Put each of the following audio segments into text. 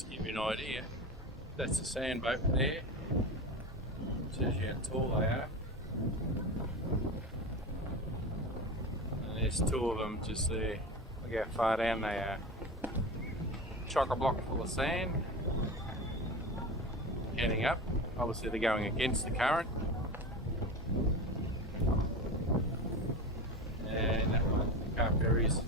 Just to give you an idea, that's the sandboat there. Shows you how tall they are. And there's two of them just there. Look how far down they are. Chock-a-block full of sand. Heading up. Obviously they're going against the current. And that one, the car ferries.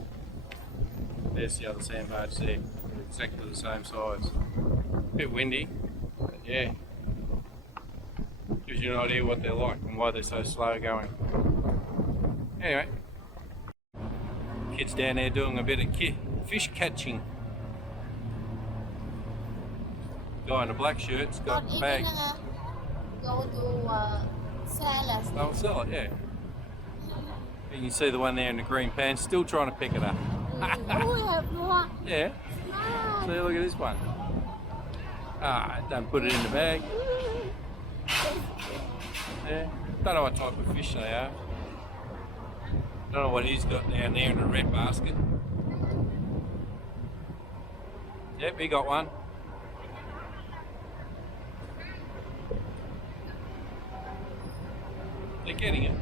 There's the other sand barge there. Exactly the same size. A bit windy, but yeah. Gives you an idea what they're like and why they're so slow going. Anyway, kids down there doing a bit of fish catching. Guy in a black shirt's got a bag. Go to sell. They'll sell it, yeah. You can see the one there in the green pants still trying to pick it up. Yeah. See, look at this one. Don't put it in the bag. Yeah. Don't know what type of fish they are. Don't know what he's got down there in the red basket. Yep, he got one. They're getting it.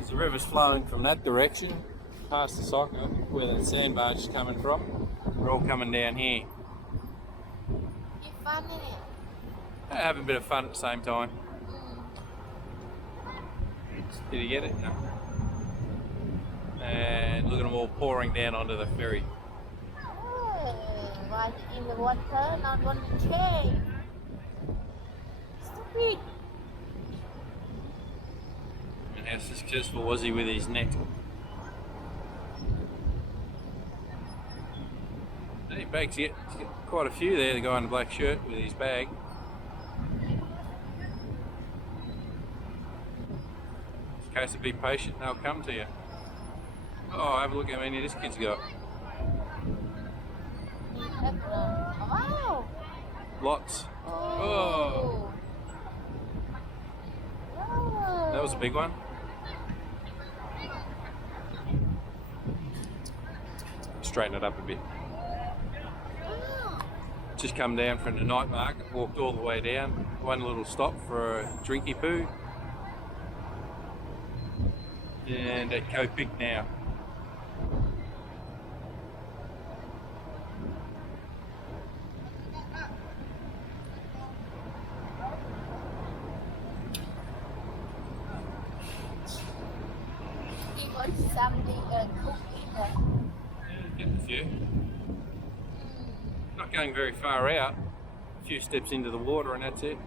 As the river's flowing from that direction, past the soccer, where the sand barge is coming from, we're all coming down here. It's fun, isn't it? Having a bit of fun at the same time. Did you get it? No. And look at them all pouring down onto the ferry. Right in the water, not want to change. Stupid. And how successful was he with his net? He bags, he's got quite a few there, the guy in the black shirt with his bag. It's a case of be patient and they'll come to you. Oh, have a look how many this kid's got. Wow. Lots. Oh. That was a big one. Straighten it up a bit. Just come down from the night market, walked all the way down, one little stop for a drinky poo, and at Ko Pich now. He wants something cooked in there. Getting a few. Not going very far out, a few steps into the water and that's it.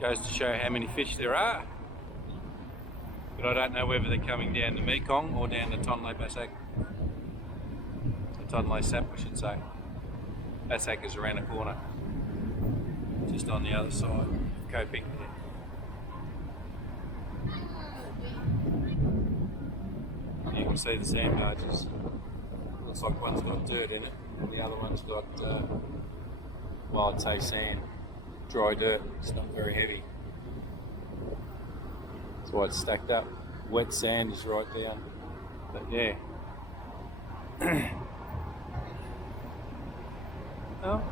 Goes to show how many fish there are. But I don't know whether they're coming down the Mekong or down the Tonle Sap. The Tonle Sap, I should say. Basak is around the corner, just on the other side of Ko Pich. You can see the sand barges. Looks like one's got dirt in it, and the other one's got, well, I'd say sand, dry dirt. It's not very heavy. That's why it's stacked up. Wet sand is right down. But yeah. Oh.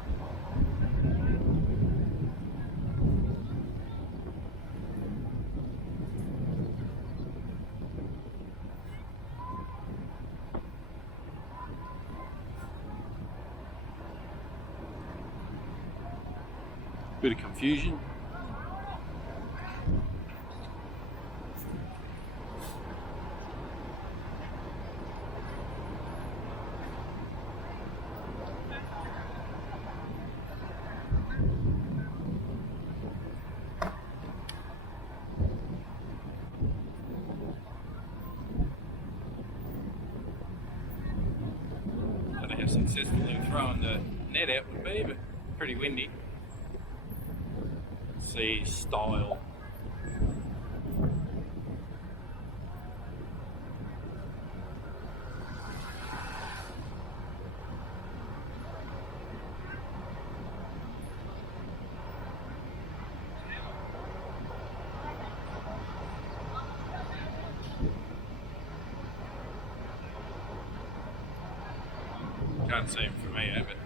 Bit of confusion. Don't know how successful them throwing the net out would be, but pretty windy. See style. Can't see him from here, but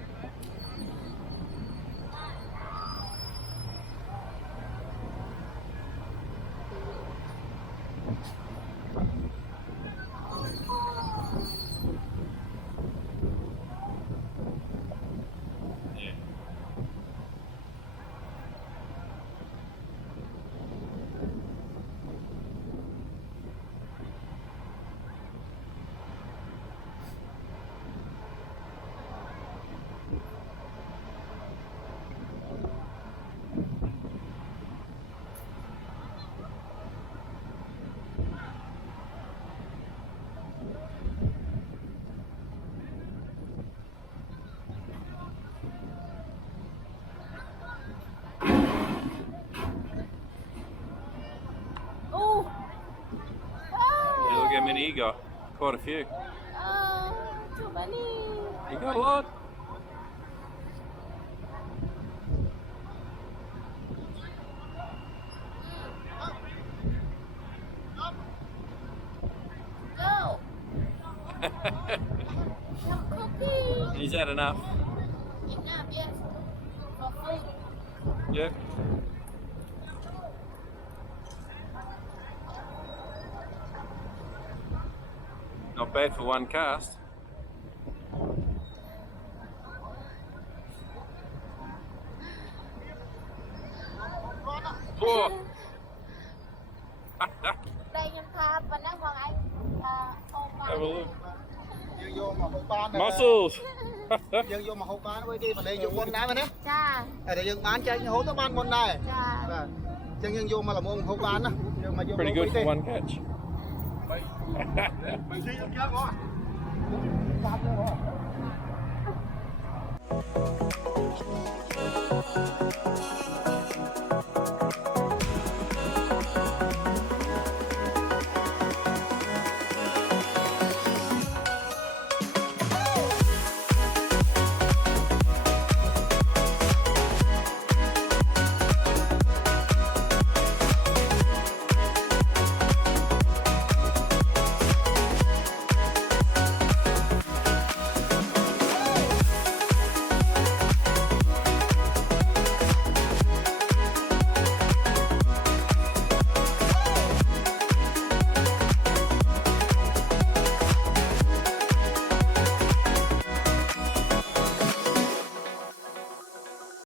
yeah. Oh. Yeah, look how many you got. Quite a few. Oh, too many. You got a lot. Go. Cookie. Is that enough? Enough, yes. For free. Yep. Not bad for one cast. Whoa. Đây em tha và nó còn anh ôm vào. Have a look. យើងយកមកហូបបាន Muscles. យើងយកមកហូបបានវិញទេបើលេងយកមុនដែរមែនទេ ចា តែយើងបានចែកហូបទៅបានមុនដែរ ចា បាទអញ្ចឹងយើងយកមកល្មមហូបបានណាយើងមកយក Pretty good for one catch. មិនស៊ីយកមកបានទៅហ៎